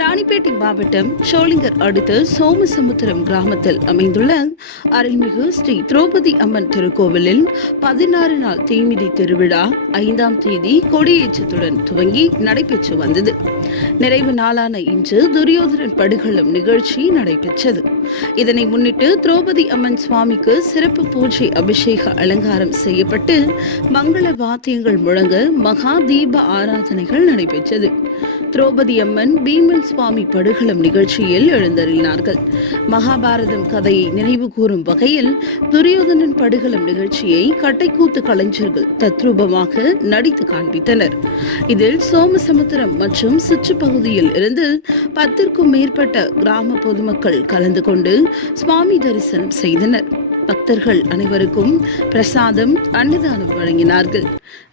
ராணிப்பேட்டை மாவட்டம் ஷோலிங்கர் அடுத்த சோமசமுத்திரம் கிராமத்தில் அமைந்துள்ள அருள்மிகு ஸ்ரீ திரௌபதி அம்மன் திருக்கோவிலில் பதினாறு நாள் தீமிதி திருவிழா ஐந்தாம் தேதி கொடியேற்றத்துடன் துவங்கி நடைபெற்று வந்தது. நிறைவு நாளான இன்று துரியோதனன் படுகளம் நிகழ்ச்சி நடைபெற்றது. இதனை முன்னிட்டு திரௌபதி அம்மன் சுவாமிக்கு சிறப்பு பூஜை அபிஷேக அலங்காரம் செய்யப்பட்டு மங்கள வாத்தியங்கள் முழங்க மகா தீப ஆராதனைகள் நடைபெற்றது. திரௌபதி அம்மன் பீமன் சுவாமி படுகளம் நிகழ்ச்சியில் எழுந்தருளினார்கள். மகாபாரதம் கதையை நினைவு கூறும் வகையில் துரியோதனன் படுகளம் நிகழ்ச்சியை கட்டைக்கூத்து கலைஞர்கள் தத்ரூபமாக நடித்து காண்பித்தனர். இதில் சோமசமுத்திரம் மற்றும் சுற்றுப்பகுதியில் இருந்து பத்திற்கும் மேற்பட்ட கிராம பொதுமக்கள் கலந்து கொண்டு சுவாமி தரிசனம் செய்தனர். பக்தர்கள் அனைவருக்கும் பிரசாதம் அன்னதானம் வழங்கினார்கள்.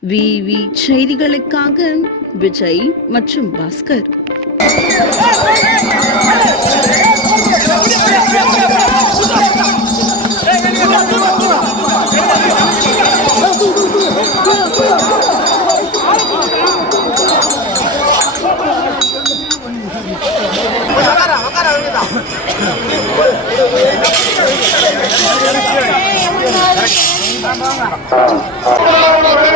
வி. வி. செய்திகளுக்காக விஜய் மற்றும் பாஸ்கர். 三包